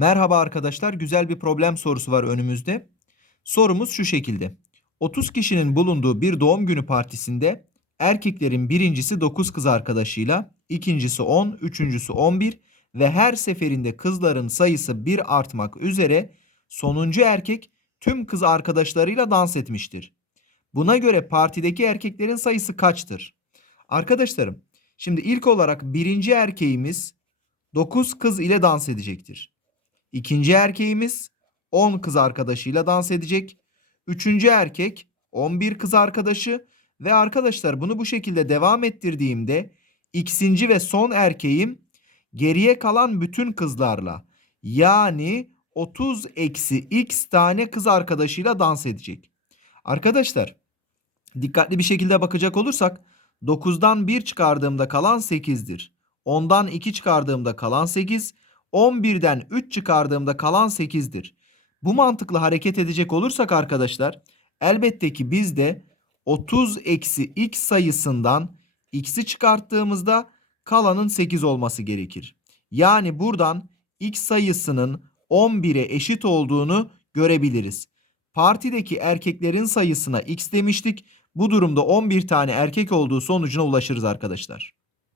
Merhaba arkadaşlar, güzel bir problem sorusu var önümüzde. Sorumuz şu şekilde. 30 kişinin bulunduğu bir doğum günü partisinde erkeklerin birincisi 9 kız arkadaşıyla, ikincisi 10, üçüncüsü 11 ve her seferinde kızların sayısı 1 artmak üzere sonuncu erkek tüm kız arkadaşlarıyla dans etmiştir. Buna göre partideki erkeklerin sayısı kaçtır? Arkadaşlarım, şimdi ilk olarak birinci erkeğimiz 9 kız ile dans edecektir. İkinci erkeğimiz 10 kız arkadaşıyla dans edecek. Üçüncü erkek 11 kız arkadaşı ve arkadaşlar bunu bu şekilde devam ettirdiğimde x'inci ve son erkeğim geriye kalan bütün kızlarla yani 30 eksi x tane kız arkadaşıyla dans edecek. Arkadaşlar dikkatli bir şekilde bakacak olursak 9'dan 1 çıkardığımda kalan 8'dir. 10'dan 2 çıkardığımda kalan 8, 11'den 3 çıkardığımda kalan 8'dir. Bu mantıkla hareket edecek olursak arkadaşlar elbette ki biz de 30 eksi x sayısından x'i çıkarttığımızda kalanın 8 olması gerekir. Yani buradan x sayısının 11'e eşit olduğunu görebiliriz. Partideki erkeklerin sayısına x demiştik. Bu durumda 11 tane erkek olduğu sonucuna ulaşırız arkadaşlar.